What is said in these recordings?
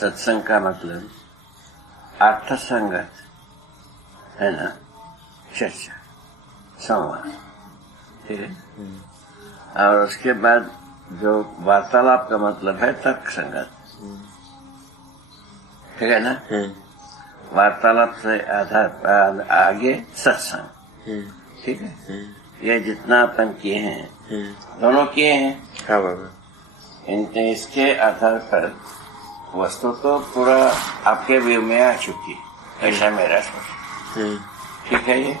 सत्संग का मतलब अर्थ संगत है ना, चर्चा, संवाद, ठीक है। और उसके बाद जो वार्तालाप का मतलब है तर्क संगत, ठीक है ना। वार्तालाप से आधार आगे सत्संग, ठीक है। ये जितना अपन किए हैं दोनों किए हैं। हाँ बाबा। इनके इसके आधार पर वस्तु तो पूरा आपके व्यू में आ चुकी है, ऐसा मेरा सोच, ठीक है। ये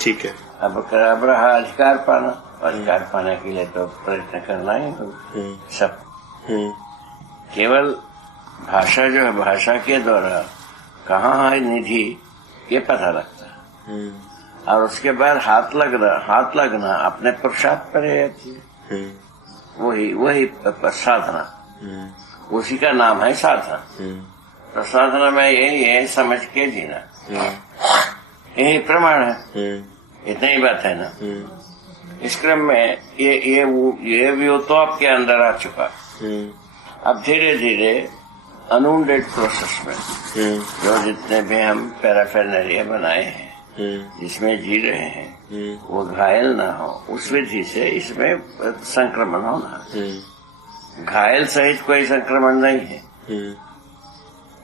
ठीक है। अब रहा अधिकार पाना, अधिकार पाने के लिए तो प्रयत्न करना ही होगा सब। केवल भाषा जो है, भाषा के द्वारा कहाँ है निधि ये पता लगता है। और उसके बाद हाथ लगना अपने पुरुषार्थ पर है, वही साधना, उसी का नाम है साधना। तो साधना में यही समझ के जीना, यही प्रमाण है। इतना ही बात है ना। इस क्रम में ये व्यू तो आपके अंदर आ चुका। अब धीरे धीरे अनवांटेड प्रोसेस में जो जितने भी हम पैराफेरनरिया बनाए हैं, जिसमें जी रहे हैं, वो घायल ना हो, उस विधि से इसमें संक्रमण होना। घायल सहित कोई संक्रमण नहीं है।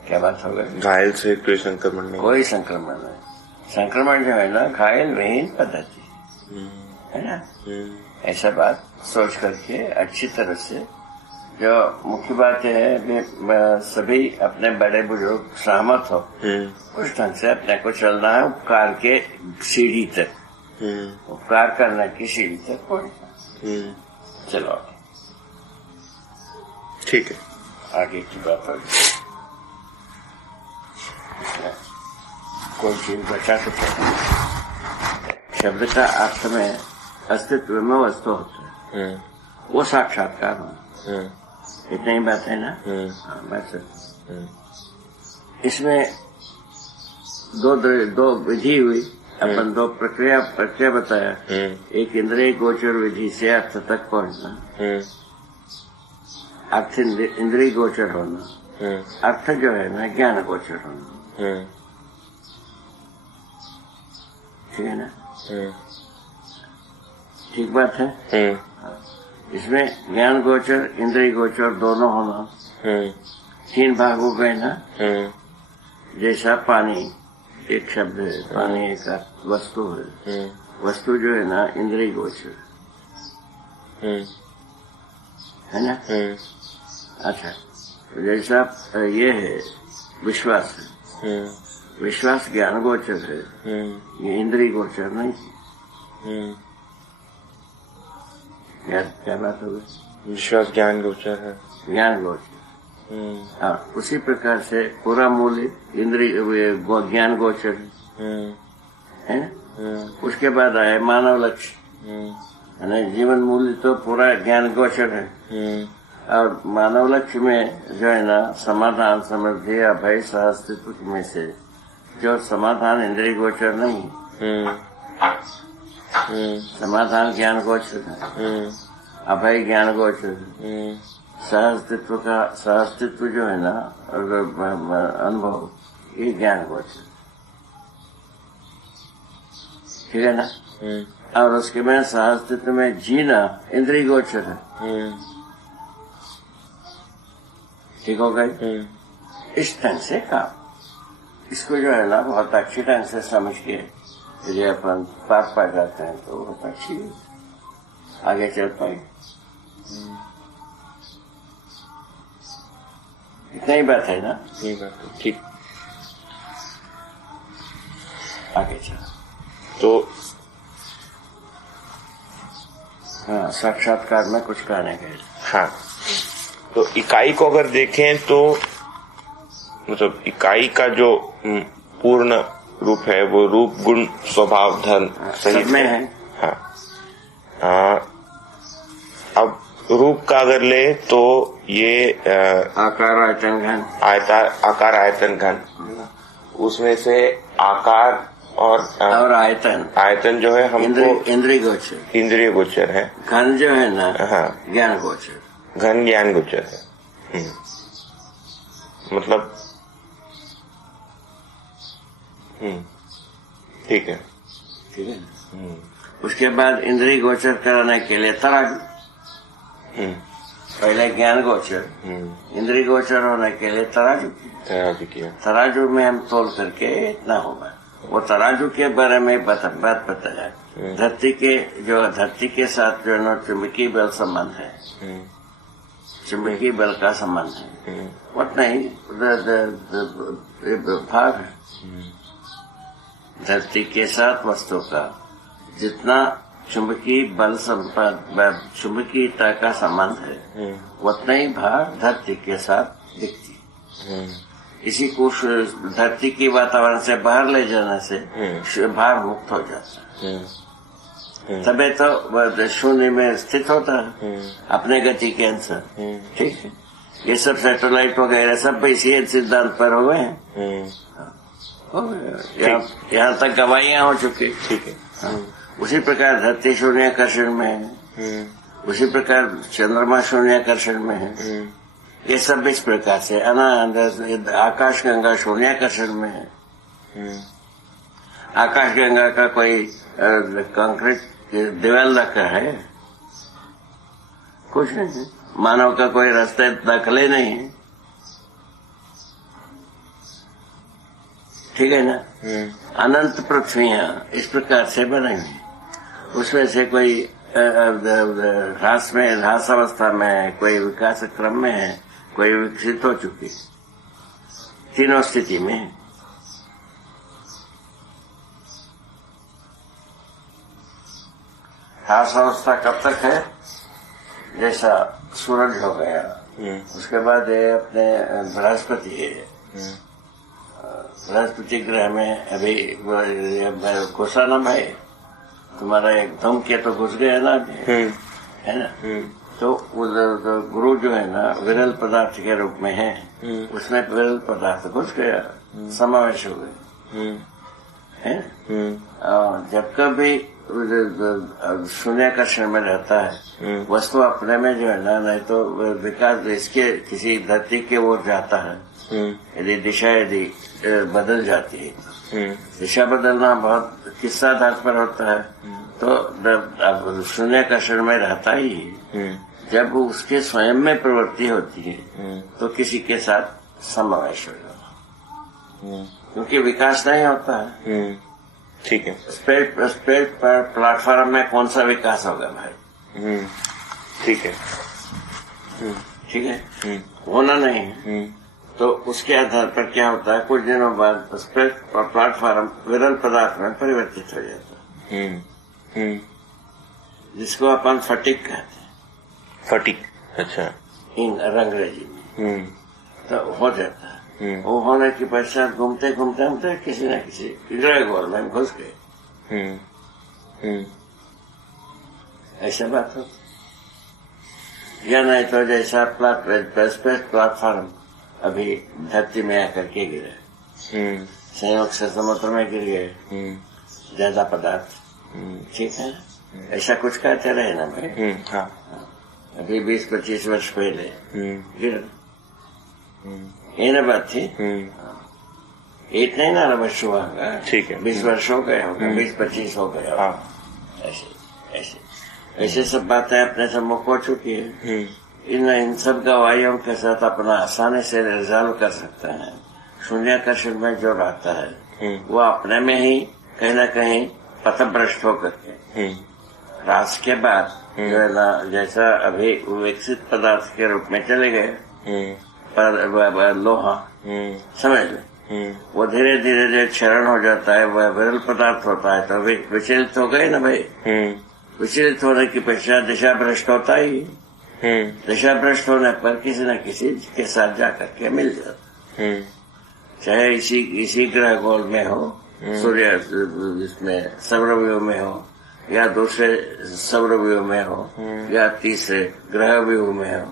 क्या बात हो गई? घायल सहित कोई संक्रमण नहीं, कोई संक्रमण नहीं। संक्रमण जो है ना, घायल विहीन पद्धति है ना। ऐसा बात सोच करके अच्छी तरह से, जो मुख्य बात है सभी अपने बड़े बुजुर्ग सहमत हो, उस ढंग से अपने को चलना है उपकार के सीढ़ी तक, उपकार करने की सीढ़ी तक पहुंचना। चलो ठीक है, आगे की बात होगी। कोई चीज बचा तो शब्द का अर्थ में अस्तित्व में वस्तु होता है, वो साक्षात्कार होना। इतनी ही बात है ना। बस इसमें दो विधि हुई, अपन दो प्रक्रिया बताया। एक इंद्रिय गोचर विधि से अर्थ तक पहुंचना, अर्थ इंद्रिय गोचर होना, अर्थ जो है ना ज्ञान गोचर होना, ठीक है ना। ठीक बात है। इसमें ज्ञान गोचर इंद्रिय गोचर दोनों होना। 3 भाग हो गए ना। जैसा पानी एक शब्द है, पानी एक वस्तु है, वस्तु जो है ना इंद्रिय गोचर है ना। अच्छा, तो जैसा ये है विश्वास है, विश्वास ज्ञान गोचर है, ये इंद्रिय गोचर नहीं। क्या बात होगी? विश्वास ज्ञान गोचर है, ज्ञान गोचर। और उसी प्रकार से पूरा मूल्य इंद्रिय ज्ञान गोचर है ना। उसके बाद आए मानव लक्ष्य, जीवन मूल्य तो पूरा ज्ञान गोचर है। और मानव लक्ष्य में जो है ना समाधान, समृद्धि, अभय, सहअस्तित्व में से जो समाधान इंद्रिय गोचर नहीं, समाधान ज्ञान गोचर है, अभय ज्ञान गोचर है, सहअस्तित्व जो है ना अनुभव, ये ज्ञान गोचर, ठीक है ना। और उसके बाद सहअस्तित्व में जीना इंद्रिय गोचर है, ठीक हो गई। इस ढंग से काम, इसको जो है ना बहुत अच्छी ढंग से समझ के यदि अपन पार पा जाते हैं तो बहुत अच्छी आगे चल पाएगी। इतना ही बात है ना। ये बात है, ठीक। आगे चल तो हाँ, साक्षात्कार में कुछ कहने के। हाँ, तो इकाई को अगर देखें तो मतलब इकाई का जो पूर्ण रूप है वो रूप गुण स्वभाव धर्म सही में है। हाँ, अब रूप का अगर ले तो ये आकार आयतन घन, आकार आयतन घन, उसमें से आकार और आयतन जो है हमको इंद्रिय गोचर है। घन जो है ना, हाँ, ज्ञान गोचर, घन ज्ञान गोचर है। मतलब ठीक है। ठीक है। उसके बाद इंद्रिय गोचर कराने के लिए तराजू, पहले ज्ञान गोचर, इंद्रिय गोचर होने के लिए तराजू किया। तराजू में हम तोल करके इतना होगा। वो तराजू के बारे में बात बताया। धरती के साथ जो है चुंबकीय बल संबंध है, चुंबकीय बल का संबंध है, उतना ही भाग है। धरती के साथ वस्तु का जितना चुंबकीय बल चुंबकीयता का संबंध है, उतना ही भार धरती के साथ दिखती है। इसी को धरती के वातावरण से बाहर ले जाने से भार मुक्त हो जाता है। तबे तो शून्य में स्थित होता है अपने गति के अनुसार। ठीक है। ये सब सैटेलाइट वगैरह सब इसी सिद्धांत पर हुए हैं। यहाँ तक गवाहियां हो चुकी। ठीक है। उसी प्रकार धरती शून्याकर्षण में है, उसी प्रकार चंद्रमा शून्याकर्षण में है। ये सब इस प्रकार से आकाश गंगा शून्याकर्षण में है। आकाश गंगा का कोई कंक्रीट दीवार रखा है? कुछ नहीं। मानव का कोई रास्ते दखले नहीं है। ठीक है ना। अनंत पृथ्वियां इस प्रकार से बनी हुई, उसमें से कोई ह्रास अवस्था में है, कोई विकास क्रम में है, कोई विकसित हो चुकी। तीनों स्थिति में ह्रास अवस्था कब तक है? जैसा सूरज हो गया, उसके बाद ये अपने बृहस्पति है। बृहस्पति ग्रह में अभी घुसा ना भाई, तुम्हारा एक धूमकेतु घुस गया ना अभी, है ना। तो गुरु जो है ना विरल पदार्थ के रूप में है, उसमें विरल पदार्थ घुस गया, समावेश हो गए, है। जब कभी शून्याकर्षण में रहता है, वस्तु अपने में जो है ना, नहीं तो विकास इसके किसी धरती के ओर जाता है। यदि दिशा बदल जाती है, दिशा बदलना बहुत किस आधार पर होता है? तो शून्याकर्षण में रहता ही है। जब उसके स्वयं में प्रवृत्ति होती है तो किसी के साथ समावेश हो जाता, क्योंकि विकास नहीं होता है। ठीक है। स्पेस पर प्लेटफॉर्म में कौन सा विकास होगा भाई? ठीक है। ठीक है। होना नहीं। तो उसके आधार पर क्या होता है, कुछ दिनों बाद स्पेस और प्लेटफॉर्म विरल पदार्थ में परिवर्तित हो जाता है, जिसको अपन फटिक कहते हैं। फटिक, अच्छा। अंग्रेजी में तो हो जाता है। वो होने के पश्चात घूमते घूमते किसी न किसी ग्रह गोल में घुस गए। ऐसा बात हो, या नहीं तो जैसा स्पेस प्लेटफॉर्म अभी धरती में आकर के गिरे, संयोग से समुद्र में गिर गए ज्यादा पदार्थ। ठीक है। ऐसा कुछ कहते रहे ना भाई। हाँ। अभी 20-25 वर्ष पहले गिर, ये न बात थी। इतना ही ना वर्ष हुआ होगा। ठीक है। 20 वर्ष हो गए होगा, 20-25 हो गए। ऐसे सब बातें अपने सम्मुख हो चुकी है। इन सब गवाहियों के साथ अपना आसानी से रिजॉल्व कर सकते हैं। शून्याकर्षण में जो रहता है वो अपने में ही कहीं न कहीं पथभ्रष्ट होकर के ह्रास के बाद जो है ना, जैसा अभी विकसित पदार्थ के रूप में चले गए पर लोहा, समझ में, वो धीरे धीरे जो क्षरण हो जाता है वह विरल पदार्थ होता है, तो विचलित हो गए ना भाई। विचलित होने की पश्चात दिशा भ्रष्ट होता ही। दिशा भ्रष्ट होने पर किसी न किसी के साथ जाकर के मिल जाता, चाहे इसी ग्रह गोल में हो, सूर्य इसमें सौरव्यूह में हो, या दूसरे सौरव्यूह में हो, या तीसरे ग्रह व्यूह में हो,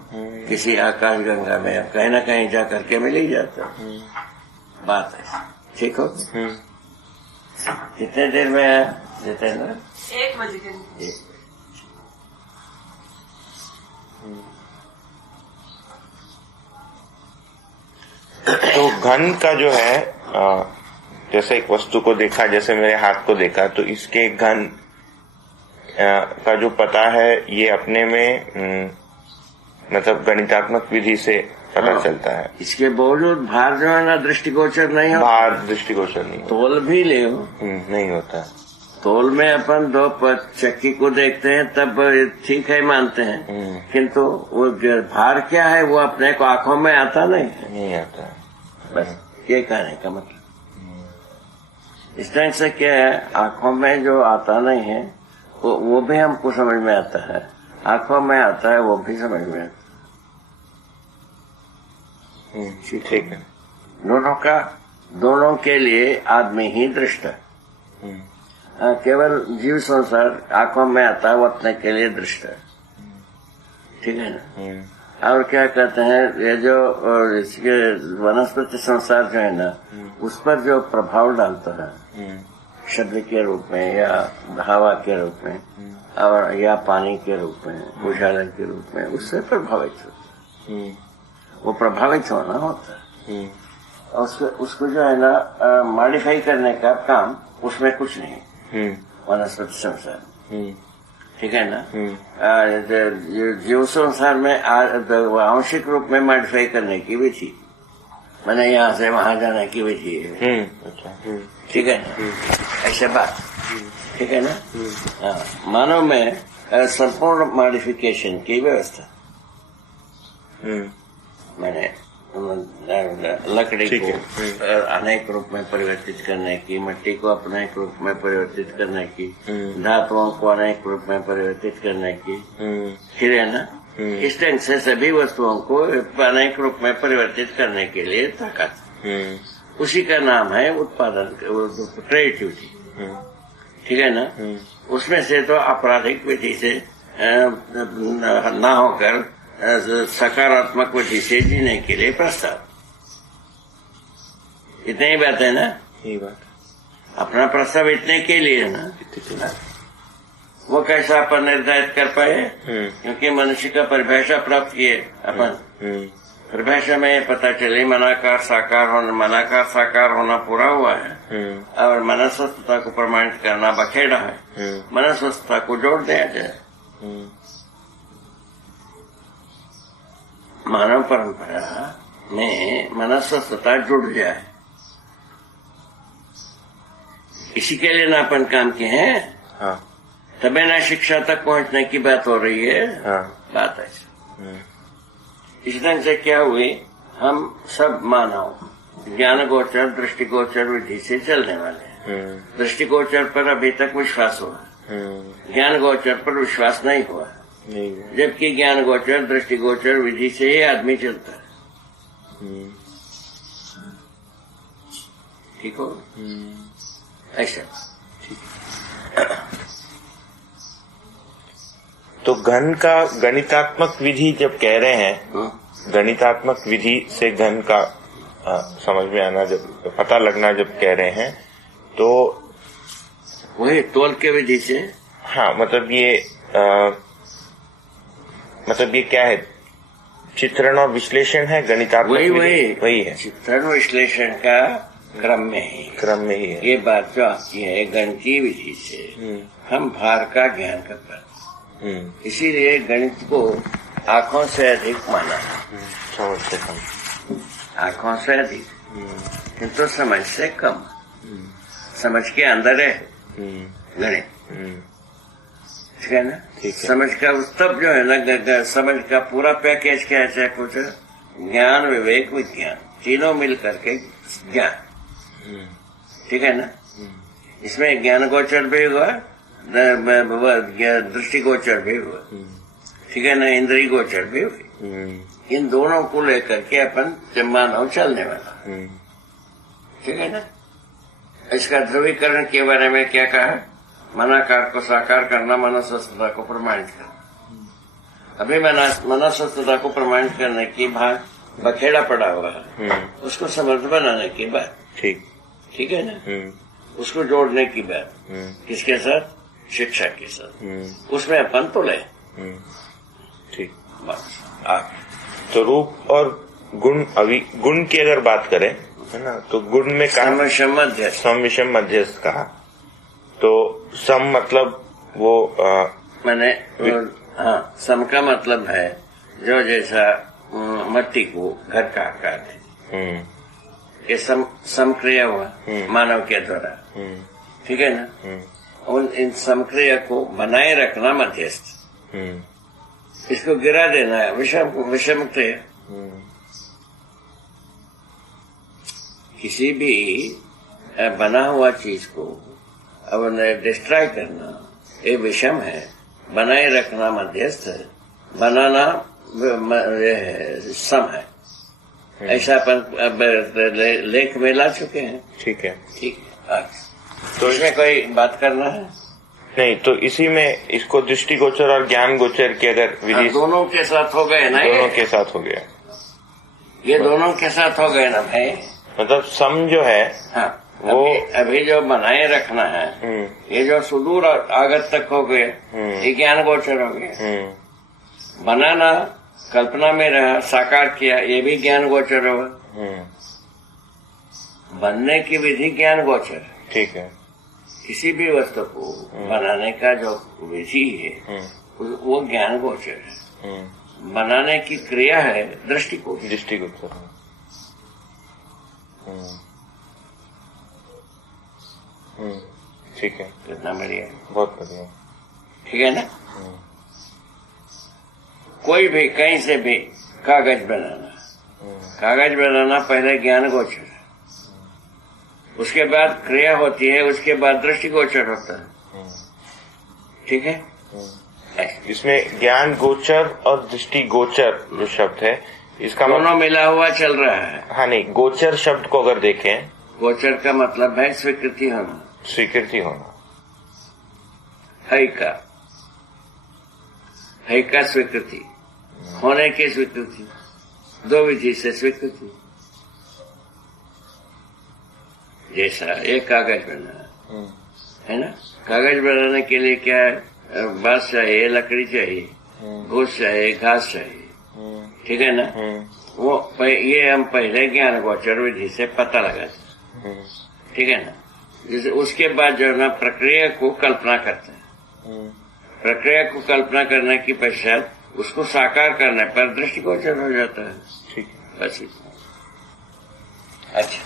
किसी आकाश गंगा में हो, कहीं न कहीं जाकर के मिल ही जाता। बात है। ठीक हो। कितने देर में है जितेंद्र? 1 बजे। तो घन का जो है जैसे एक वस्तु को देखा, जैसे मेरे हाथ को देखा, तो इसके घन का जो पता है ये अपने में मतलब गणितात्मक विधि से पता चलता है। इसके बावजूद भार जो है ना दृष्टिगोचर नहीं हो, भार दृष्टिगोचर नहीं हो। तोल भी ले नहीं होता। तोल में अपन दो चक्की को देखते हैं तब ठीक है मानते हैं, किंतु वो भार क्या है वो अपने को आंखों में आता नहीं आता। बस ये कहने का मतलब इस ढंग से क्या है, आंखों में जो आता नहीं है वो भी हमको समझ में आता है, आंखों में आता है वो भी समझ में आता है। ठीक है। दोनों के लिए आदमी ही दृष्ट है। केवल जीव संसार आंखों में आता है वो अपने के लिए दृष्ट है। ठीक है ना। और क्या कहते हैं, ये जो इसके वनस्पति संसार जो है ना उस पर जो प्रभाव डालता है शब्द के रूप में या हवा के रूप में और या पानी के रूप में, उजाला के रूप में, उससे प्रभावित होता है। वो प्रभावित होना होता है और उसको जो है ना मॉडिफाई करने का काम उसमें कुछ नहीं वनस्पति संसार। ठीक है ना। जीव संसार में आंशिक रूप में मॉडिफाई करने की भी थी, मैंने यहाँ से वहां जाने की भी थी। ठीक है ना, ऐसे बात। ठीक है ना। मानव में संपूर्ण मॉडिफिकेशन की व्यवस्था मैंने लकड़ी को अनेक रूप में परिवर्तित करने की, मिट्टी को अनेक रूप में परिवर्तित करने की, धातुओं को अनेक रूप में परिवर्तित करने की। ठीक है ना। इस ढंग से सभी वस्तुओं को अनेक रूप में परिवर्तित करने के लिए ताकत, उसी का नाम है उत्पादन, क्रिएटिविटी। ठीक है ना। उसमें से तो आपराधिक विधि से न होकर सकारात्मक विधि से जीने के लिए प्रस्ताव, इतनी ही बात है ना। यही बात। अपना प्रस्ताव इतने के लिए ना, वो कैसा अपन निर्धारित कर पाए, क्योंकि मनुष्य का परिभाषा प्राप्त किए अपन। परिभाषा में पता चले मनाकार साकार होना पूरा हुआ है और मनस्वस्थता को प्रमाणित करना बखेड़ा है। मनस्वस्थता को जोड़ दिया जाए। मानव परंपरा में मनस्वस्थता जुड़ जाए, इसी के लिए ना अपन काम किए हैं। तबे ना शिक्षा तक पहुंचने की बात हो रही है। बात ऐसी इस ढंग से क्या हुई, हम सब मानव ज्ञान गोचर दृष्टिगोचर विधि से चलने वाले हैं। दृष्टिगोचर पर अभी तक विश्वास हुआ, ज्ञान गोचर पर विश्वास नहीं हुआ, जबकि ज्ञान गोचर दृष्टिगोचर विधि से ही आदमी चलता है। ठीक हो ऐसा। तो घन का गणितात्मक विधि जब कह रहे हैं, गणितात्मक विधि से घन का समझ में आना, जब पता लगना जब कह रहे हैं, तो वही तोल के विधि से। हाँ, मतलब ये क्या है, चित्रण और विश्लेषण है गणितात्मक वही है। चित्रण विश्लेषण का क्रम में ही है। ये बात जो आपकी है, गणितीय विधि से हम भार का ज्ञान कर पाते, इसीलिए गणित को आंखों से अधिक माना, समझ से कम। आंखों से अधिक किंतु समझ से कम। समझ के अंदर है गणित। ठीक है ना। समझ का तब जो है ना, समझ का पूरा पैकेज क्या है, चाहे कुछ ज्ञान विवेक विज्ञान तीनों मिल करके ज्ञान। ठीक है ना। इसमें ज्ञान गोचर भी हुआ, दृष्टिगोचर भी हुआ। ठीक है ना। इंद्रिय गोचर भी हुई। इन दोनों को लेकर के अपन मानव चलने वाला। ठीक है ना। इसका ध्रुवीकरण के बारे में क्या कहा, मनाकार को साकार करना, मनस्वस्थता को प्रमाणित करना। अभी मनस्वस्थता को प्रमाणित करने की भाग बखेड़ा पड़ा हुआ है, उसको समर्थ बनाने की बात। ठीक है ना। उसको जोड़ने की बात किसके साथ, शिक्षा के साथ, उसमें अपन तो ले। ठीक। बस। तो रूप और गुण गुण की अगर बात करें, है ना, तो गुण में सम विषम मध्यस्थ कहा। तो सम मतलब वो मैंने हाँ, सम का मतलब है जो जैसा मट्टी को घर का आकार है, ये समक्रिया हुआ मानव के द्वारा, ठीक है ना। उन इन समक्रिया को बनाए रखना मध्यस्थ, इसको गिरा देना है विषम क्रिया। किसी भी बना हुआ चीज को अब डिस्ट्रॉय करना ये विषम है, बनाए रखना मध्यस्थ है, बनाना सम है। ऐसा अपन लेख में ला चुके हैं। ठीक है, ठीक है। तो इसमें कोई बात करना है? नहीं, तो इसी में इसको दृष्टिगोचर और ज्ञान गोचर की अगर विधि दोनों के साथ हो गए ना, दोनों के साथ हो गया, ये दोनों के साथ हो गए ना भाई। मतलब सम जो है, हाँ, वो अभी जो बनाए रखना है, ये जो सुदूर आगत तक हो गए, ये ज्ञान गोचर हो गया। बनाना कल्पना में रहा, साकार किया, ये भी ज्ञान गोचर हुआ। बनने की विधि ज्ञान गोचर। ठीक है। किसी भी वस्तु को बनाने का जो विधि है वो ज्ञान गोचर है। बनाने की क्रिया है दृष्टिगोचर। ठीक है, कितना बढ़िया, बहुत बढ़िया, ठीक है ना। कोई भी कहीं से भी कागज बनाना पहले ज्ञान गोचर, उसके बाद क्रिया होती है, उसके बाद दृष्टिगोचर होता है, ठीक है। इसमें ज्ञान गोचर और दृष्टिगोचर जो शब्द है, इसका दोनों मिला हुआ चल रहा है। हाँ, नहीं, गोचर शब्द को अगर देखें, गोचर का मतलब है स्वीकृति होना। है का स्वीकृति, होने की स्वीकृति, दो विधि से स्वीकृति। जैसा एक कागज बना है ना, कागज बनाने के लिए क्या है, बांस चाहिए, लकड़ी चाहिए, घूस चाहिए, घास चाहिए, ठीक है ना। वो ये हम पहले ज्ञान गोचर विधि से पता लगाते, ठीक है ना। जैसे उसके बाद जो है ना प्रक्रिया को कल्पना करते हैं, प्रक्रिया को कल्पना करने के पश्चात उसको साकार करने पर दृष्टिगोचर हो जाता है। ठीक, बस इतना। अच्छा,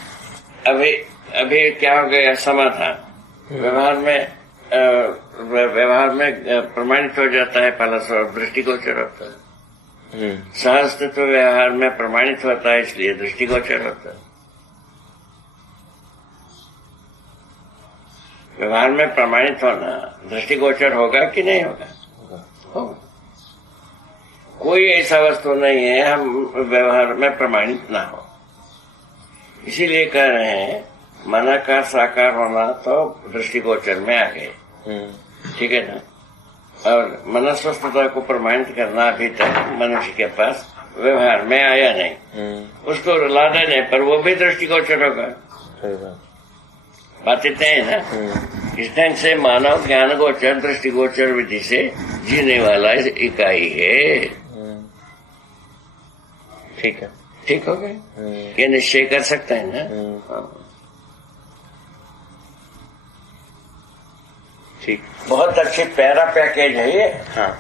अभी क्या हो गया समाधान। व्यवहार में प्रमाणित हो जाता है फलस और दृष्टिगोचर होता है। सहस्त्र तो व्यवहार में प्रमाणित होता है, इसलिए दृष्टिगोचर होता है। व्यवहार में प्रमाणित होना दृष्टिगोचर होगा कि नहीं होगा? होगा। कोई ऐसा वस्तु नहीं है हम व्यवहार में प्रमाणित ना हो। इसीलिए कह रहे हैं मन का साकार होना तो दृष्टिगोचर में आ गए, ठीक है ना। और मनस्वस्थता को प्रमाणित करना अभी तक मनुष्य के पास व्यवहार में आया नहीं। उसको ला देने पर वो भी दृष्टिगोचर होगा। बात इतने है ना। इस ढंग से मानव ज्ञान गोचर दृष्टिगोचर विधि से जीने वाला इकाई है। ठीक है, ठीक हो गया। ये निश्चय कर सकते हैं ना। ठीक, बहुत अच्छी प्यारा पैकेज है ये। हाँ।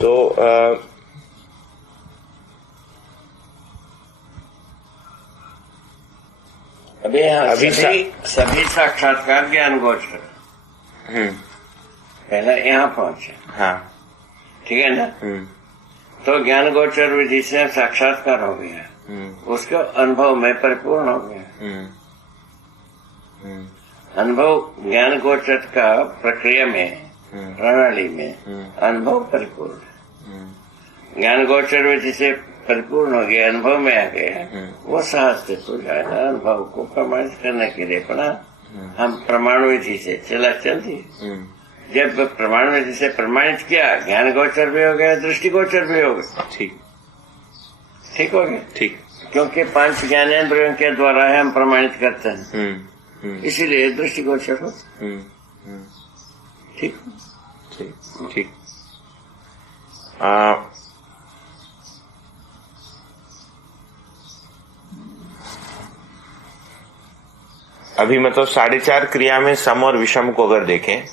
तो अभी सभी साक्षात्कार ज्ञान गोचर पहले यहाँ पहुंचे। हाँ, ठीक है ना। तो ज्ञान गोचर विधि से साक्षात्कार हो गया, उसके अनुभव में परिपूर्ण हो गया। अनुभव ज्ञान गोचर का प्रक्रिया में प्रणाली में अनुभव परिपूर्ण है। ज्ञान गोचर विधि से परिपूर्ण हो गया, अनुभव में आ गया, वो सहज हो जाएगा। अनुभव को प्रमाणित करने के लिए अपना हम प्रमाण विधि से चल दिए। जब प्रमाण विधि से प्रमाणित किया, ज्ञान गोचर भी हो गया, दृष्टिगोचर भी हो गया। ठीक हो गया। ठीक, क्योंकि 5 ज्ञानेंद्रियों के द्वारा हम प्रमाणित करते हैं, इसीलिए दृष्टिगोचर हो। ठीक ठीक। अभी मतलब 4.5 क्रिया में सम और विषम को अगर देखें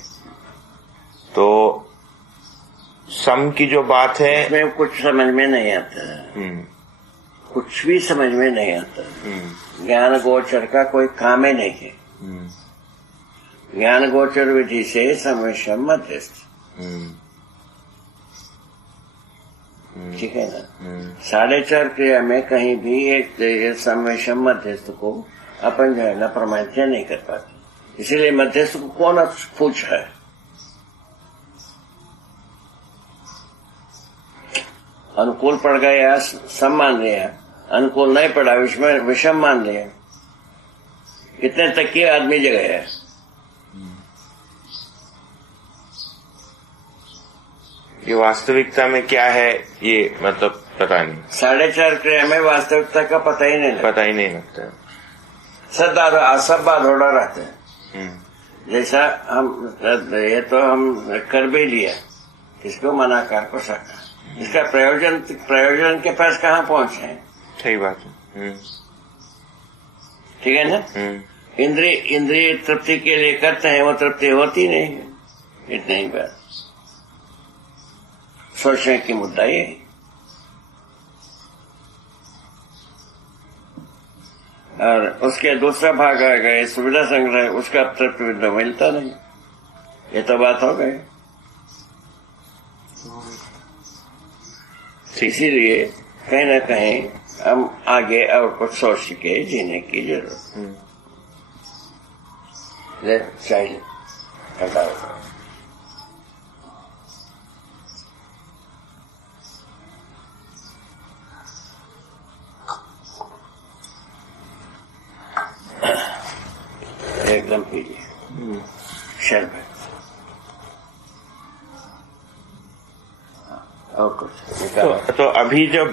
तो सम की जो बात है इसमें कुछ समझ में नहीं आता, कुछ भी समझ में नहीं आता। ज्ञान गोचर का कोई काम ही नहीं है। ज्ञान गोचर विधि से सम विषम मध्यस्थ, ठीक है ना। 4.5 क्रिया में कहीं भी एक सम विषम मध्यस्थ को अपन जो है ना प्रमाणित नहीं कर पाते। इसीलिए मध्यस्थ को कौन पूछा है? अनुकूल पड़ गया सम मान लिया, अनुकूल नहीं पड़ा विषम मान लिया। कितने तक की आदमी जगह है? ये वास्तविकता में क्या है ये मतलब पता नहीं। 4.5 क्रिया में वास्तविकता का पता ही नहीं लगता। सब बाधोड़ा रहते हैं। जैसा हम ये तो हम कर भी लिया, इसको मनाकार को सका, इसका प्रयोजन के पास कहाँ पहुंचे हैं? सही बात है। ठीक है ना। इंद्रिय तृप्ति के लिए करते हैं, वो तृप्ति होती नहीं है। इतना ही बात सोचने की मुद्दा ये है। और उसके दूसरा भाग आ गए सुविधा संग्रह, उसका तृप्ति मिलता नहीं। ये तो बात हो गई। इसीलिए कहीं न कहीं हम आगे और कुछ सोच के जीने की जरूरत चाहिए। एकदम पीजिए शरबत और कुछ। तो अभी जब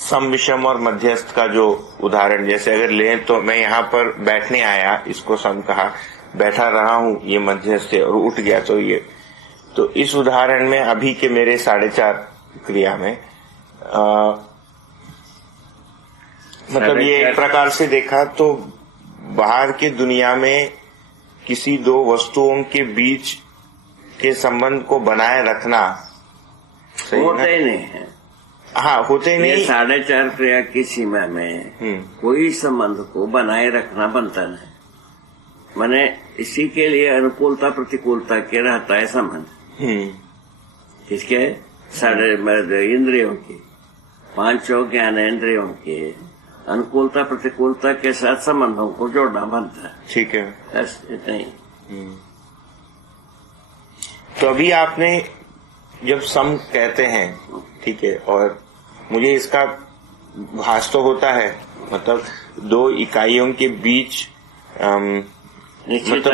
सम विषम और मध्यस्थ का जो उदाहरण जैसे अगर लें तो मैं यहाँ पर बैठने आया, इसको सम कहा, बैठा रहा हूं, ये मध्यस्थ है, और उठ गया तो इस उदाहरण में अभी के मेरे 4.5 क्रिया में मतलब ये एक प्रकार से देखा तो बाहर की दुनिया में किसी दो वस्तुओं के बीच के संबंध को बनाए रखना होते ही नहीं है। हाँ, होते नहीं। 4.5 क्रिया की सीमा में कोई संबंध को बनाए रखना बनता नहीं। माने इसी के लिए अनुकूलता प्रतिकूलता के रहता है संबंध। किसके? साढ़े इंद्रियों की, 5 ज्ञानेंद्रियों के अनुकूलता प्रतिकूलता के साथ संबंधों को जोड़ना बनता है। ठीक है, बस इतना ही। तो अभी आपने जब सम कहते हैं, ठीक है, और मुझे इसका भास तो होता है मतलब दो इकाइयों के बीच निश्चित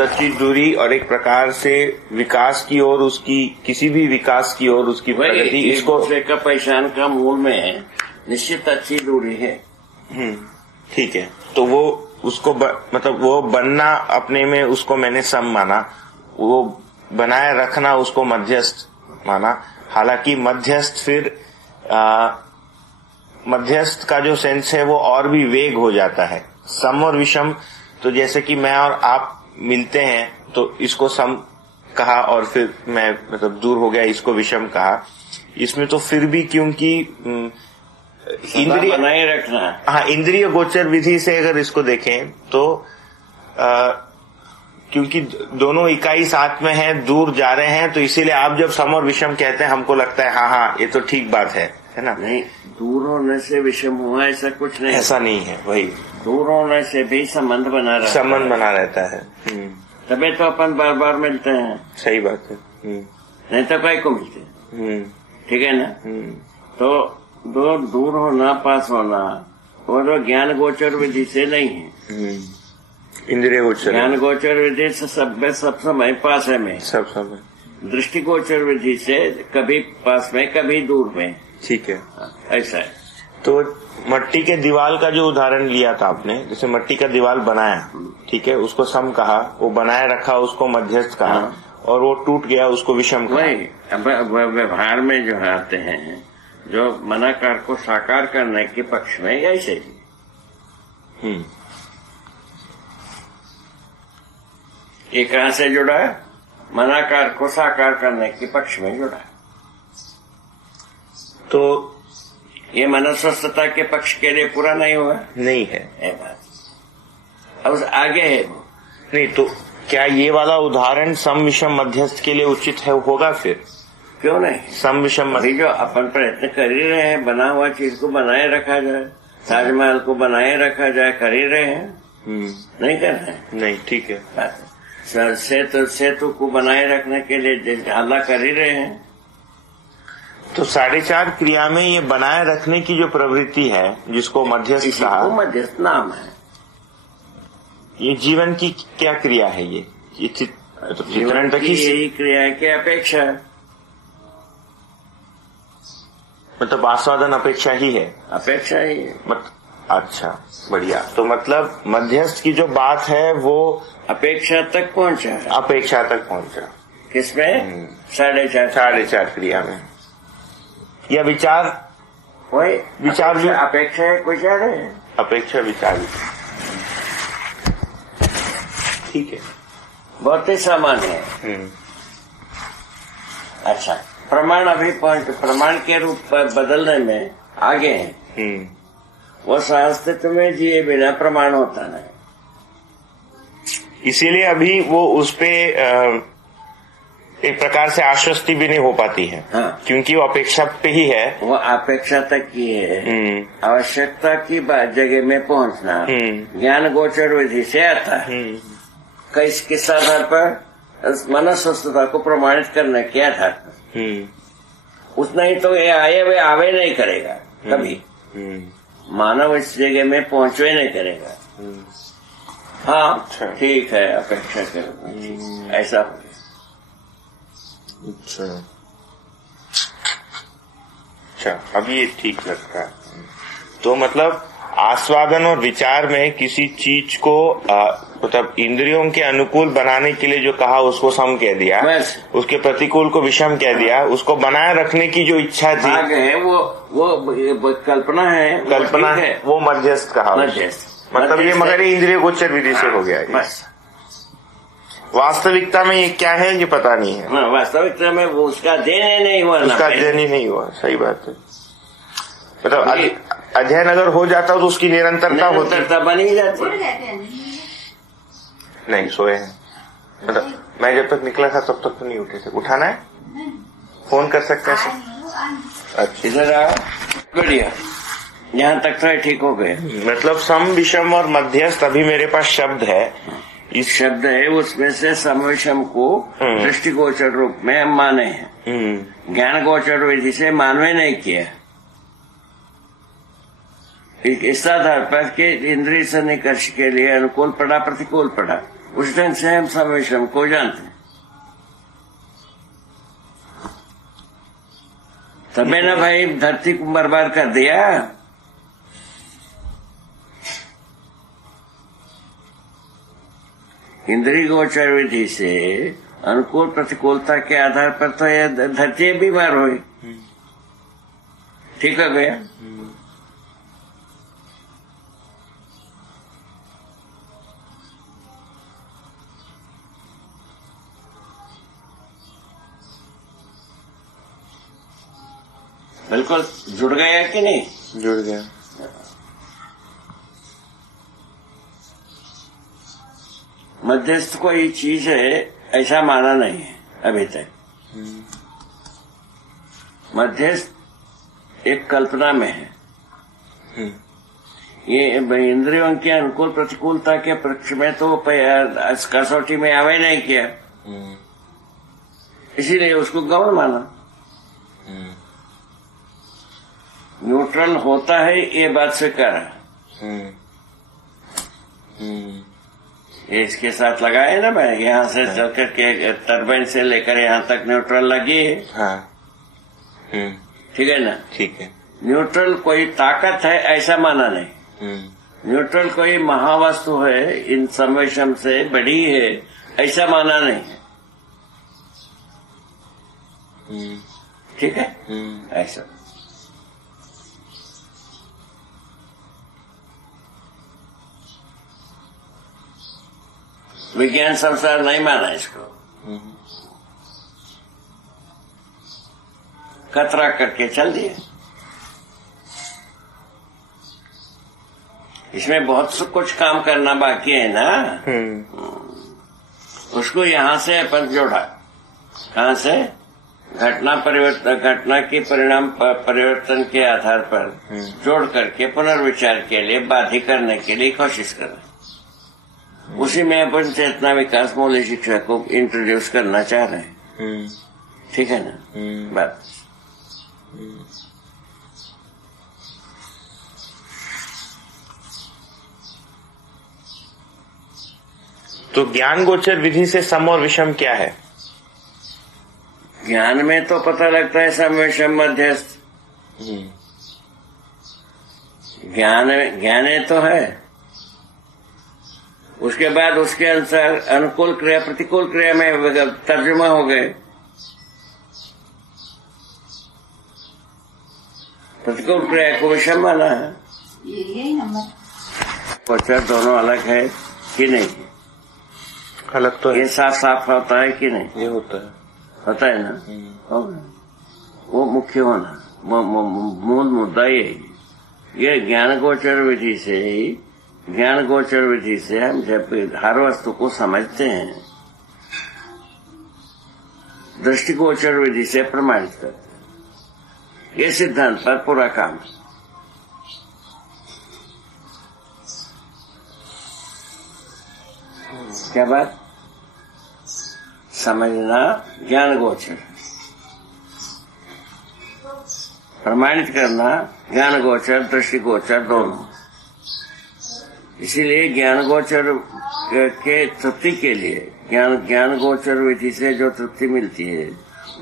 अच्छी दूरी और एक प्रकार से विकास की ओर उसकी किसी भी विकास की ओर उसकी प्रगति, इसको का पहचान का मूल में निश्चित अच्छी दूरी है। ठीक है, तो वो उसको मतलब वो बनना अपने में उसको मैंने सम माना, वो बनाए रखना उसको मध्यस्थ माना। हालांकि मध्यस्थ फिर मध्यस्थ का जो सेंस है वो और भी वेग हो जाता है। सम और विषम तो जैसे कि मैं और आप मिलते हैं तो इसको सम कहा और फिर मैं मतलब दूर हो गया इसको विषम कहा। इसमें तो फिर भी क्योंकि इंद्रिय बनाए रखना, हाँ, इंद्रिय गोचर विधि से अगर इसको देखें तो क्योंकि दोनों इकाई साथ में है, दूर जा रहे हैं, तो इसीलिए आप जब सम और विषम कहते हैं हमको लगता है हाँ ये तो ठीक बात है ना। नहीं, दूर होने से विषम हुआ ऐसा कुछ नहीं, ऐसा नहीं है। वही दूर होने से भी संबंध बना रहता है। तभी तो अपन बार बार मिलते हैं। सही बात है। नहीं तो कई को मिलते हैं। ठीक है ना। तो दो दूर होना पास होना वो तो ज्ञान गोचर विधि से नहीं है। इंद्रिय गोचर, ज्ञान गोचर विधि से सब समय पास है में, सब समय दृष्टि गोचर विधि से कभी पास में कभी दूर में। ठीक है, ऐसा है। तो मट्टी के दीवार का जो उदाहरण लिया था आपने, जैसे मट्टी का दीवार बनाया, ठीक है, उसको सम कहा, वो बनाए रखा उसको मध्यस्थ कहा, और वो टूट गया, उसको विषम कहा। वही व्यवहार में जो आते हैं, जो मनाकार को साकार करने के पक्ष में, ऐसे ही ये कहां से जुड़ा है? मनाकार को साकार करने के पक्ष में जुड़ा है। तो ये मनस्वस्थता के पक्ष के लिए पूरा नहीं हुआ, नहीं है ये बात। अब आगे है वो नहीं। तो क्या ये वाला उदाहरण सम विषम मध्यस्थ के लिए उचित है, होगा फिर? क्यों नहीं? सम विषम अभी जो अपन प्रयत्न कर ही रहे हैं, बना हुआ चीज को बनाए रखा जाए, ताजमहल को बनाए रखा जाए, कर ही रहे हैं। नहीं कर रहे हैं? नहीं, ठीक है। सेतु को बनाए रखने के लिए हाला कर ही रहे हैं। तो 4.5 क्रिया में ये बनाए रखने की जो प्रवृत्ति है, जिसको मध्यस्थ कहा, मध्यस्थ नाम है। ये जीवन की क्या क्रिया है? ये चित्रण तक ही यही क्रिया की अपेक्षा है, मतलब आस्वादन अपेक्षा ही है। अपेक्षा ही है। अच्छा, बढ़िया। तो मतलब मध्यस्थ की जो बात है वो अपेक्षा तक पहुंचा है। अपेक्षा तक पहुंचा किसमें? 4.5 क्रिया में। या विचार, वही विचार भी अपेक्षा है, कुछ ज्यादा है। अपेक्षा विचार भी, ठीक है, बहुत ही सामान्य है। अच्छा, प्रमाण अभी प्रमाण के रूप पर बदलने में आगे हैं। वो सहअस्तित्व में जिए बिना प्रमाण होता नहीं। इसीलिए अभी वो उसपे एक प्रकार से आश्वस्ति भी नहीं हो पाती है। हाँ। क्योंकि वो अपेक्षा पे ही है। वो अपेक्षा तक की है। आवश्यकता की जगह में पहुंचना ज्ञान गोचर विधि से आता है। किस आधार पर? मनस्वस्थता को प्रमाणित करने के आधार पर। उतना ही तो ये आवे नहीं करेगा कभी। मानव इस जगह में पहुंचवे नहीं करेगा। हाँ, ठीक है, अपेक्षा करो, ऐसा हो। अच्छा, अब ये ठीक लगता है। तो मतलब आस्वादन और विचार में किसी चीज को मतलब इंद्रियों के अनुकूल बनाने के लिए जो कहा, उसको सम कह दिया, उसके प्रतिकूल को विषम कह दिया। उसको बनाए रखने की जो इच्छा थी है, वो कल्पना है, कल्पना है, वो मध्यस्थ कहा। मतलब ये मगर इंद्रिय गोचर विधि से हो गया। बस वास्तविकता में ये क्या है ये पता नहीं है। वास्तविकता में वो उसका अध्ययन नहीं हुआ, उसका अध्ययन ही नहीं हुआ। सही बात है। मतलब अध्ययन अगर हो जाता तो उसकी निरंतरता होती, बनी जाती। नहीं, सोए हैं। मतलब मैं जब तक निकला था तब तक तो नहीं उठे थे। उठाना है, फोन कर सकते हैं। अच्छा, इधर बढ़िया, यहाँ तक तो ठीक हो गए। मतलब सम विषम और मध्यस्थ अभी मेरे पास शब्द है। इस शब्द है, उसमें से सम विषम को दृष्टिगोचर रूप में हम माने हैं। ज्ञान गोचर विधि से मानवे नहीं किया। इस आधार पर के इंद्रिय सन्निकर्ष के लिए अनुकूल पड़ा, प्रतिकूल पड़ा, उस ढंग से हम सम विषम को जानते हैं। तबे ना भाई धरती को बर्बाद कर दिया। इंद्रिय गोचर विधि से अनुकूल प्रतिकूलता के आधार पर तो यह धरती बीमार हुई। ठीक हो गया। बिल्कुल जुड़ गया कि नहीं? जुड़ गया। मध्यस्थ कोई चीज है ऐसा माना नहीं है अभी तक। मध्यस्थ एक कल्पना में है। ये इंद्रियों के अनुकूल प्रतिकूलता के पक्ष में तो कसौटी में आवे नहीं किया, इसीलिए उसको गौण माना। न्यूट्रल होता है ये बात स्वीकार है। ये इसके साथ लगाए ना भाई, यहाँ से चल करके टरबाइन से लेकर यहाँ तक न्यूट्रल लगी है। हाँ। ठीक है ना? ठीक है। न्यूट्रल कोई ताकत है ऐसा माना नहीं। न्यूट्रल कोई महावस्तु है, इन संवेशम से बड़ी है ऐसा माना नहीं है। ठीक है, ऐसा। विज्ञान संसार नहीं माना इसको, खतरा करके चल दिए। इसमें बहुत कुछ काम करना बाकी है ना। उसको यहां से अपन जोड़ा, कहां से? घटना के परिणाम परिवर्तन के आधार पर जोड़ करके पुनर्विचार के लिए बाध्य करने के लिए कोशिश करें। उसी में अपन चेतना विकास मूल्य शिक्षा को इंट्रोड्यूस करना चाह रहे हैं। ठीक है ना बात? तो ज्ञान गोचर विधि से सम और विषम क्या है? ज्ञान में तो पता लगता है सम विषम मध्यस्थ। ज्ञान तो है, उसके बाद उसके अनुसार अनुकूल क्रिया प्रतिकूल क्रिया में तर्जुमा हो गए। प्रतिकूल क्रिया को विषम माना है। यही नंबर गोचर दोनों अलग है कि नहीं? अलग तो है। ये साफ साफ होता है कि नहीं? ये होता है ना। होगा, वो मुख्य होना, मूल मुद्दा ये ज्ञान गोचर विधि से ही, ज्ञान गोचर विधि से हम जब हर वस्तु को समझते हैं, दृष्टिगोचर विधि से प्रमाणित करते हैं। ये सिद्धांत पर पूरा काम है। क्या बात? समझना ज्ञान गोचर, प्रमाणित करना ज्ञान गोचर दृष्टिगोचर दोनों। इसीलिए ज्ञान गोचर के तृप्ति के लिए, ज्ञान गोचर विधि से जो तृप्ति मिलती है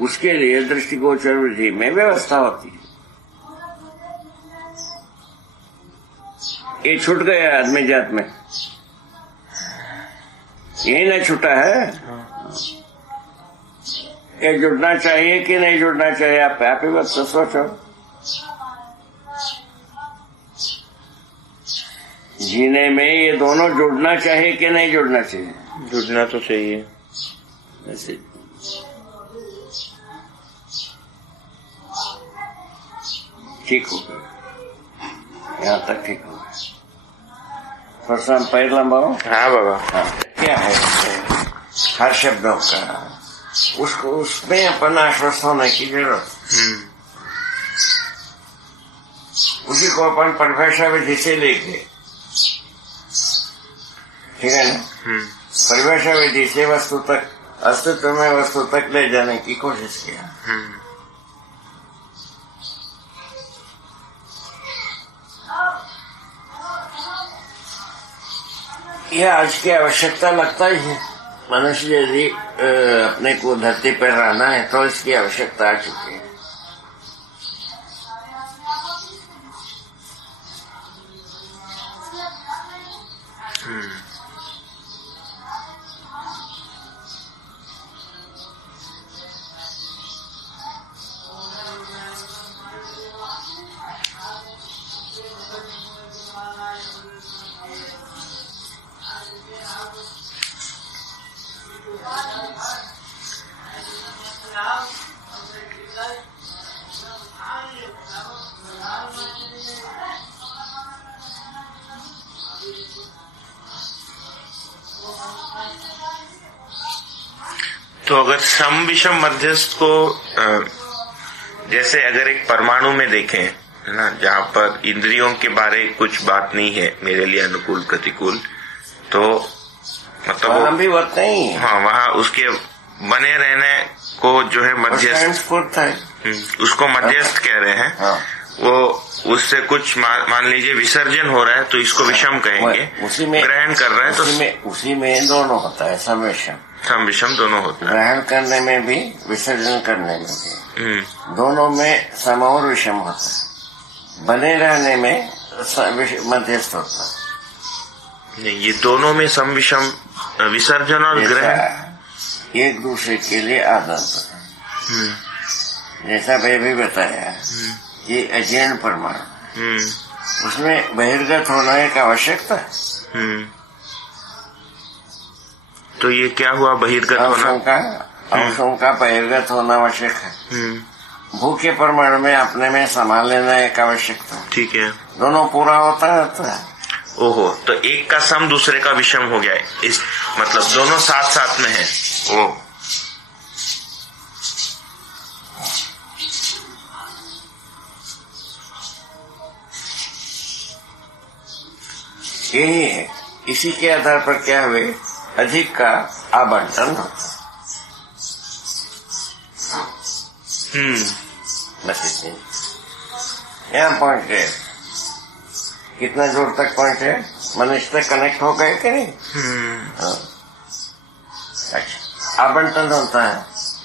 उसके लिए दृष्टिगोचर विधि में व्यवस्था होती है। ये छूट गया आदमी जात में, यही ना छूटा है। ये जुड़ना चाहिए कि नहीं जुड़ना चाहिए, आप ही बस सोचो। जीने में ये दोनों जुड़ना चाहिए कि नहीं जुड़ना चाहिए? जुड़ना तो चाहिए। ऐसे ठीक हो गया, यहाँ तक ठीक हो गया। थोड़ा सा पैर लंबाओ। हाँ बाबा। हाँ, क्या है हर शब्दों का, उसको उसमें अपन आश्वस्त होने की जरूरत। उसी को अपन परिभाषा विधि से लेके, ठीक है ना, परिभाषा विधि से वस्तु तक, अस्तित्व में वस्तु तक ले जाने की कोशिश किया। यह आज की आवश्यकता लगता ही है। मनुष्य यदि अपने को धरती पर रहना है तो इसकी आवश्यकता आ चुकी है। तो अगर सम विषम मध्यस्थ को जैसे अगर एक परमाणु में देखें, है ना, जहाँ पर इंद्रियों के बारे कुछ बात नहीं है, मेरे लिए अनुकूल प्रतिकूल, तो मतलब वहाँ भी बात नहीं है। हाँ, वहाँ उसके बने रहने को जो है मध्यस्थ, उसको मध्यस्थ कह रहे हैं। हाँ। वो उससे कुछ मान लीजिए विसर्जन हो रहा है तो इसको विषम कहेंगे। उसी में ग्रहण कर रहे हैं तो उसी में दोनों होता है, सम विषम। सम विषम दोनों होता है। ग्रहण करने में भी विसर्जन करने में भी, दोनों में सम और विषम होता है। बने रहने में मध्यस्थ होता है। नहीं, ये दोनों में सम विषम, विसर्जन और ग्रहण एक दूसरे के लिए आदान प्रदान। जैसा मैं भी बताया कि अजीर्ण परमाणु, उसमें बहिर्गत होने की आवश्यकता है। तो ये क्या हुआ बहिर्गत होना? अंशों का बहिर्गत होना आवश्यक है। भू के परमाणु में अपने में संभाल लेना एक आवश्यकता है। ठीक है, दोनों पूरा होता है। ओहो, तो एक का सम दूसरे का विषम हो गया है, इस मतलब दोनों साथ साथ में है। ओ यही है। इसी के आधार पर क्या हुए, अधिक का आवंटन होता है। बस इतनी, यहाँ पहुंच गए। कितना दूर तक पहुंचे? मनुष्य से कनेक्ट हो गए कि नहीं? अच्छा, आवंटन होता है,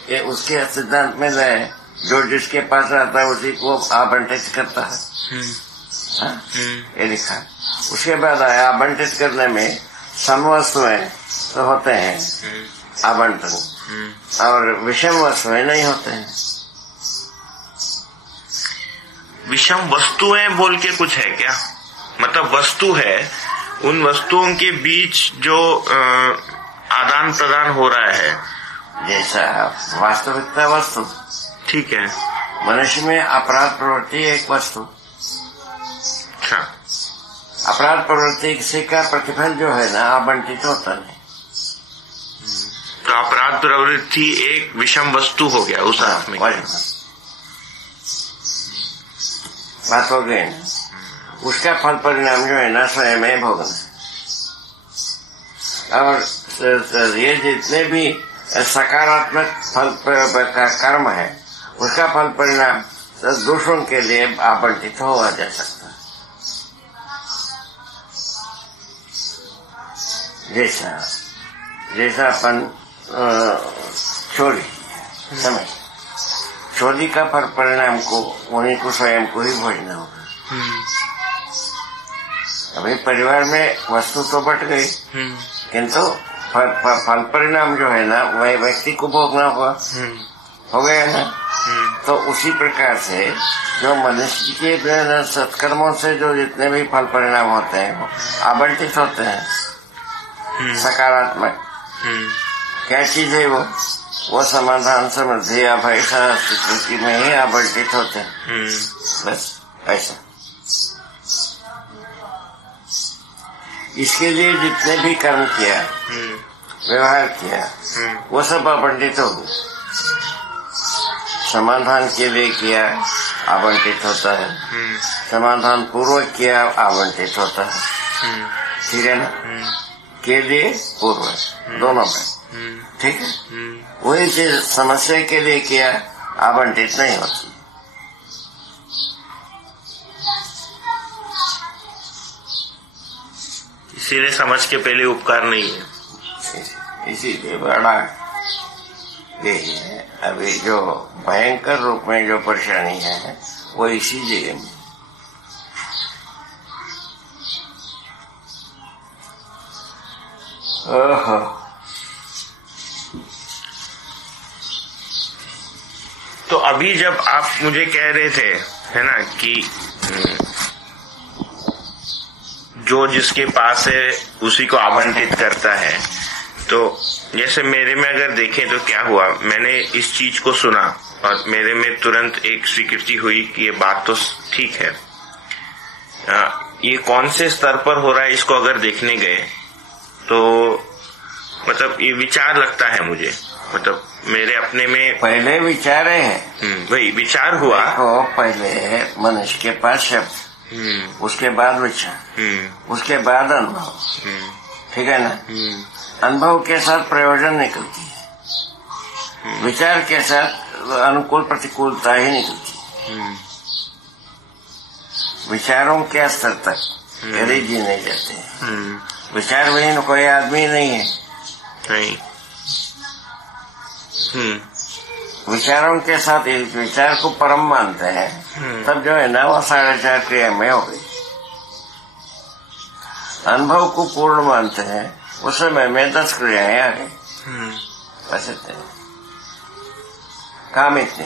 ये उसके सिद्धांत में है। जो जिसके पास आता है उसी को आवंटित करता है। ये लिखा है। उसके बाद आया आवंटित करने में समवस्तुएं तो होते हैं आवंटन, और विषम वस्तुएं नहीं होते हैं। विषम वस्तुएं बोल के कुछ है क्या? मतलब वस्तु है, उन वस्तुओं के बीच जो आदान प्रदान हो रहा है, जैसा वास्तविकता वस्तु। ठीक है, मनुष्य में अपराध प्रवृत्ति एक वस्तु। अच्छा, अपराध प्रवृत्ति से का प्रतिफल जो है ना आवंटित होता नहीं। तो अपराध प्रवृत्ति एक विषम वस्तु हो गया उस अर्थ में। बात हो गई ना। उसका फल परिणाम जो है ना स्वयं में भोगना। और ये जितने भी सकारात्मक फल का कर्म है, उसका फल परिणाम दूसरों के लिए आवंटित हुआ जा सकता है। जैसा अपन चोरी समझ, चोरी का फल परिणाम को उन्हीं को स्वयं को ही भोगना होगा। अभी परिवार में वस्तु तो बट गई, किंतु फल परिणाम जो है ना वह व्यक्ति को भोगना होगा। हो गया ना। तो उसी प्रकार से जो मनुष्य के सत्कर्मों से जो जितने भी फल परिणाम होते हैं आवंटित होते हैं। सकारात्मक क्या चीज है वो समाधान समृद्धि अभय स्वीकृति में ही आवंटित होते हैं। बस ऐसा। इसके लिए जितने भी कर्म किया, व्यवहार किया, वो सब आवंटित हो गए। समाधान के लिए किया आवंटित होता है, समाधान पूर्वक किया आवंटित होता है। ठीक है ना। के लिए पूर्वक दोनों में। ठीक है। वही चीज समस्या के लिए किया आवंटित नहीं होती। इसीलिए समझ के पहले उपकार नहीं है। इसीलिए बड़ा यही है। अभी जो भयंकर रूप में जो परेशानी है वो इसी जगह में। ओहो, तो अभी जब आप मुझे कह रहे थे है ना कि जो जिसके पास है उसी को आवंटित करता है, तो जैसे मेरे में अगर देखें तो क्या हुआ, मैंने इस चीज को सुना और मेरे में तुरंत एक स्वीकृति हुई कि ये बात तो ठीक है। ये कौन से स्तर पर हो रहा है इसको अगर देखने गए तो मतलब ये विचार लगता है मुझे, मतलब मेरे अपने में पहले विचार है। वही विचार हुआ। तो पहले मनुष्य के पास शब्द, उसके बाद विचार, उसके बाद अनुभव। ठीक है ना। अनुभव के साथ प्रयोजन निकलती है, विचार के साथ अनुकूल प्रतिकूलता ही निकलती है। विचारों के स्तर तक यदि जी नहीं जाते हैं, विचार विहीन कोई आदमी नहीं है। विचारों के साथ एक विचार को परम मानते हैं, तब जो है ना वो 4.5 क्रिया में हो गई। अनुभव को पूर्ण मानते हैं, उस समय में 10 क्रियाएं आ गई। बस इतने काम इतने।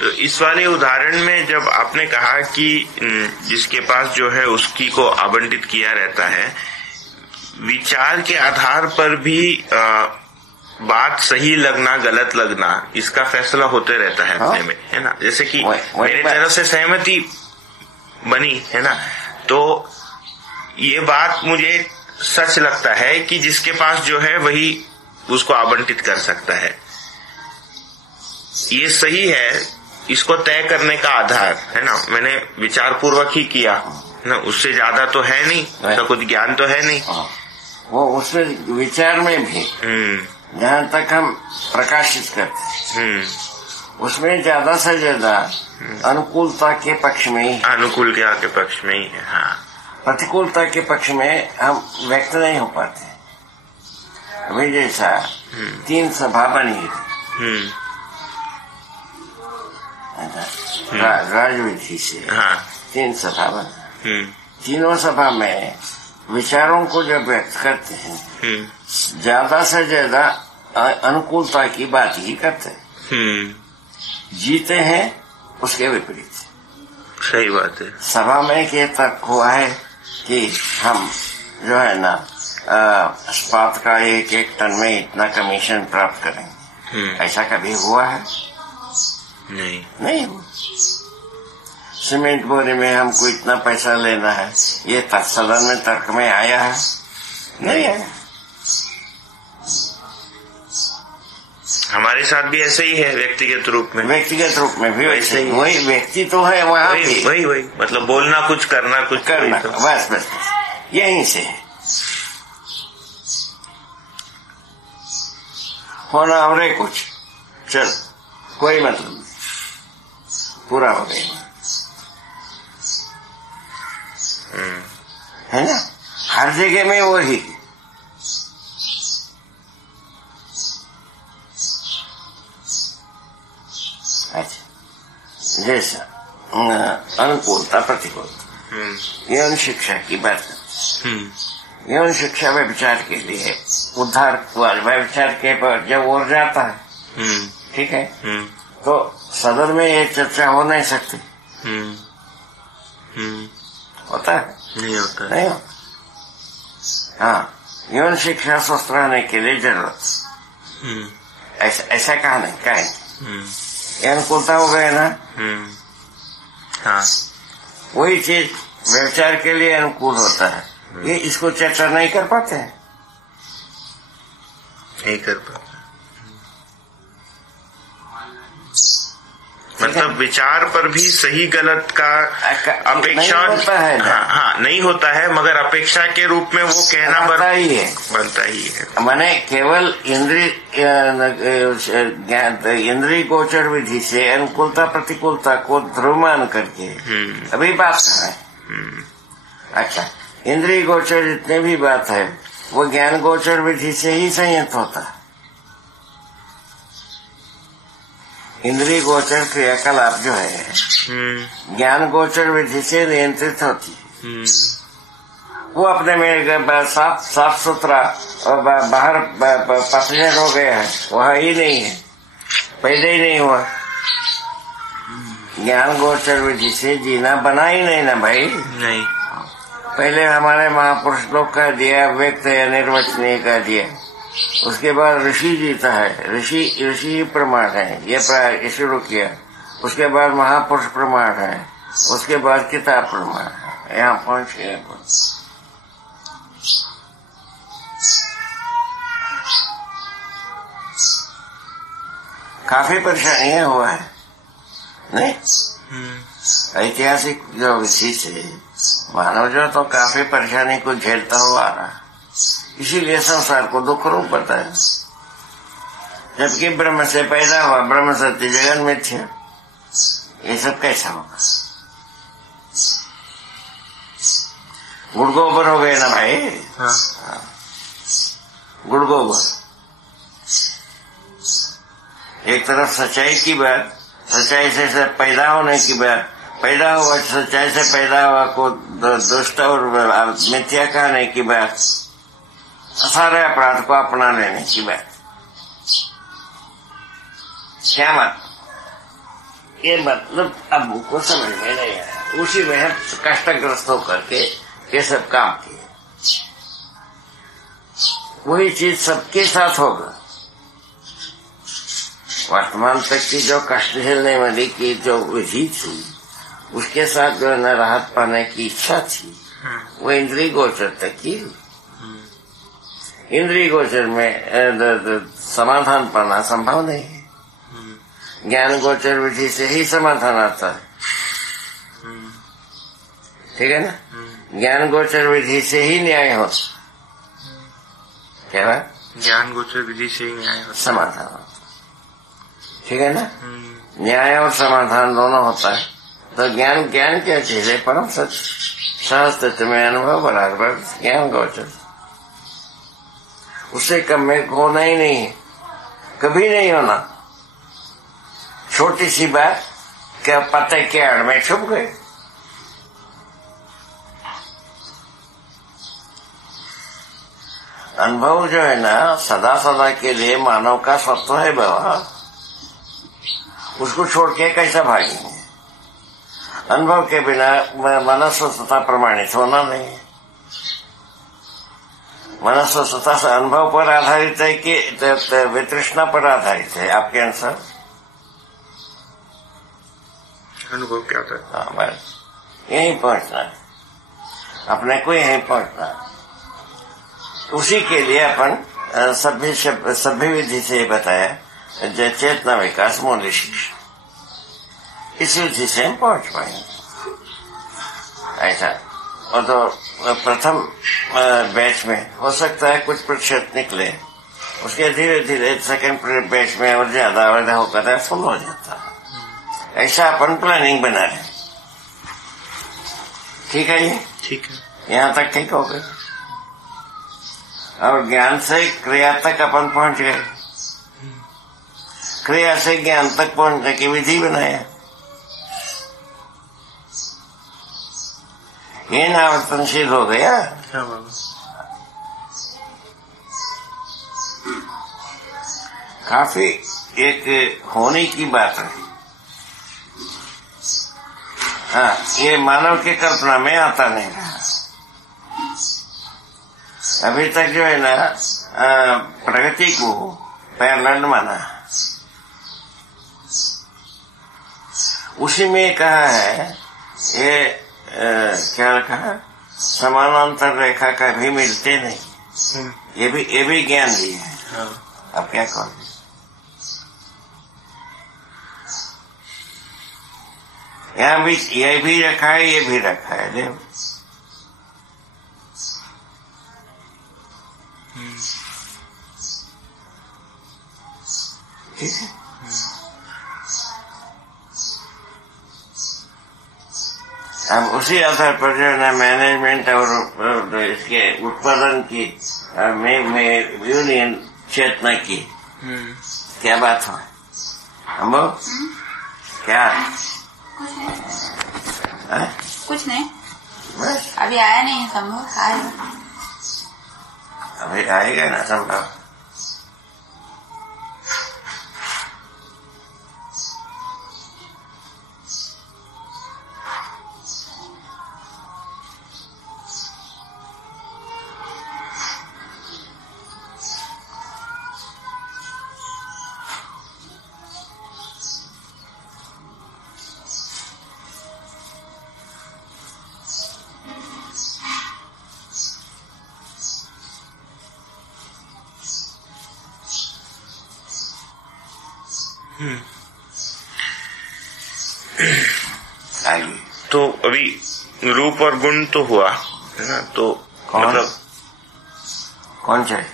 तो इस वाले उदाहरण में जब आपने कहा कि जिसके पास जो है उसकी को आवंटित किया रहता है, विचार के आधार पर भी बात सही लगना गलत लगना इसका फैसला होते रहता है अपने में, है ना। जैसे कि मेरे तरफ से सहमति बनी, है ना, तो ये बात मुझे सच लगता है कि जिसके पास जो है वही उसको आवंटित कर सकता है। ये सही है, इसको तय करने का आधार, है ना, मैंने विचार पूर्वक ही किया ना, उससे ज्यादा तो है नहीं, उसका कुछ ज्ञान तो है नहीं। वो उसमें विचार में भी जहाँ तक हम प्रकाशित करते हैं उसमें ज्यादा से ज्यादा अनुकूलता के पक्ष में ही, अनुकूलता के पक्ष में ही है। हाँ, प्रतिकूलता के पक्ष में हम व्यक्त नहीं हो पाते। अभी जैसा 3 सभा बनी थी राजविधि से, 3 सभा बनी, तीनों सभा में विचारों को जब व्यक्त करते हैं ज्यादा से ज्यादा अनुकूलता की बात ही करते हैं, जीते हैं उसके विपरीत। सही बात है। सभा में ये तक हुआ है कि हम जो है ना इस्पात का 1-1 टन में इतना कमीशन प्राप्त करेंगे, ऐसा कभी हुआ है? नहीं हुआ। सीमेंट बोरी में हमको इतना पैसा लेना है, ये सदन में तर्क में आया है? नहीं आया। हमारे साथ भी ऐसे ही है, व्यक्तिगत रूप में भी वैसे ही। वही व्यक्ति तो है वहाँ, वही मतलब बोलना कुछ करना तो। बस यहीं से होना और कुछ चल कोई मतलब नहीं, पूरा हो गया, है ना। हर जगह में वही अच्छा। जैसा अनुकूलता प्रतिकूलता, यौन शिक्षा की बात करते, यौन शिक्षा व्यभिचार के लिए उद्धार व्यभिचार के पर जब वो जाता है, ठीक है, तो सदन में ये चर्चा हो नहीं सकती। होता है? नहीं होता। नहीं होता। हाँ, यौन शिक्षा स्वस्थ रहने के लिए जरूरत, ऐसा कहा नहीं, कहें अनुकूलता हो गए ना। हाँ, वही चीज व्यभिचार के लिए अनुकूल होता है, ये इसको चर्चा नहीं कर पाते हैं, नहीं कर पाते। मतलब विचार पर भी सही गलत का अपेक्षा नहीं होता है। हाँ, नहीं होता है, मगर अपेक्षा के रूप में वो कहना बनता ही है। मैंने केवल इंद्रिय गोचर विधि से अनुकूलता प्रतिकूलता को ध्रुव मान करके अभी बात कर रहे हैं। अच्छा, इंद्रिय गोचर जितने भी बात है वो ज्ञान गोचर विधि से ही संयत होता है। इंद्रिय गोचर क्रियाकलाप जो है ज्ञान गोचर विधि से नियंत्रित होती है। वो अपने में साफ सुथरा और बाहर पतझड़ हो गया है, वह ही नहीं है, पहले ही नहीं हुआ। ज्ञान गोचर विधि से जीना बना ही नहीं ना भाई। नहीं, पहले हमारे महापुरुष लोग कह दिया, व्यक्त या निर्वचनीय कह दिया, उसके बाद ऋषि जीता है, ऋषि ही प्रमाण है, ये शुरू किया, उसके बाद महापुरुष प्रमाण है, उसके बाद किताब प्रमाण है, यहाँ पहुंच गए। काफी परेशानियां हुआ है, नहीं? ऐतिहासिक जो विधि से मानव जो तो काफी परेशानी को झेलता हुआ आ रहा है, इसीलिए संसार को दुख रूप बताया। जबकि ब्रह्म से पैदा हुआ, ब्रह्म सत्य जगन मिथ्या, ये सब कैसा होगा? गुड़ गोबर हो गए ना भाई। हाँ। गुड़ गोबर, एक तरफ सच्चाई की बात, सच्चाई से पैदा होने की बात, पैदा हुआ सच्चाई से पैदा हुआ को दुष्ट और मिथ्या कहने की बात, सारे अपराध को अपना लेने की बात, क्या बात? ये मतलब अब को समझ में नहीं आया। उसी में हम कष्टग्रस्त होकर के ये सब काम किए। वही चीज सबके साथ होगा। वर्तमान तक की जो कष्ट झेलने वाली की जो विधि थी, उसके साथ जो न राहत पाने की इच्छा थी, वो इंद्रिय गोचर तक की। इंद्रिय गोचर में समाधान पाना संभव नहीं है। ज्ञान गोचर विधि से ही समाधान आता है, ठीक है ना। ज्ञान गोचर विधि से ही न्याय होता। क्या बात? ज्ञान गोचर विधि से ही न्याय होता, समाधान होता, ठीक है ना। न्याय और समाधान दोनों होता है। तो ज्ञान क्या चीज है? परम सत्य, सहस्त्र में अनुभव बराबर ज्ञान गोचर। उससे कम में होना ही नहीं है, कभी नहीं होना। छोटी सी बात क्या पत्ते के आड़ में छुप गए। अनुभव जो है ना, सदा सदा के लिए मानव का सत्व है बाबा। उसको छोड़ के कैसा भागेंगे? अनुभव के बिना मनस्वता प्रमाणित होना नहीं है। मनस्वता से अनुभव पर आधारित है कि वितृष्णा पर आधारित है? आपके अनुसार अनुभव क्या होता है? हाँ, बस यही पहुंचना है, अपने को यही पहुंचना है। उसी के लिए अपन सभ्य विधि से बताया चेतना विकास मूल्य शिक्षा, इस विधि से हम पहुंच पाएंगे। ऐसा और तो प्रथम बैच में हो सकता है कुछ प्रतिशत निकले, उसके धीरे धीरे सेकंड बैच में और ज्यादा होकर फुल हो जाता है। ऐसा अपन प्लानिंग बना रहे। ठीक है, ये ठीक है, यहाँ तक ठीक हो गए। और ज्ञान से क्रिया तक अपन पहुंच गए। क्रिया से ज्ञान तक पहुंचने की विधि बनाया। ये नावर्तनशील हो गया। काफी एक होने की बात है। हाँ, ये मानव की कल्पना में आता नहीं रहा। अभी तक जो है ना प्रगति को पैरेलल माना। उसी में कहा है ये क्या कहा, समानांतर रेखा का भी मिलते नहीं। ये भी ज्ञान ही है। अब क्या कहोगे? यहाँ भी ये भी रखा है, ये भी रखा है। देखो ठीक है। अब उसी आधार पर जो है ना मैनेजमेंट और इसके उत्पादन की में यूनियन चेतना की क्या बात है? हम क्या कुछ नहीं, अभी आया नहीं है संभव, आएगा। अभी आएगा ना संभव। तो अभी रूप और गुण तो हुआ है ना, तो कौन? मतलब कौन चाहिए?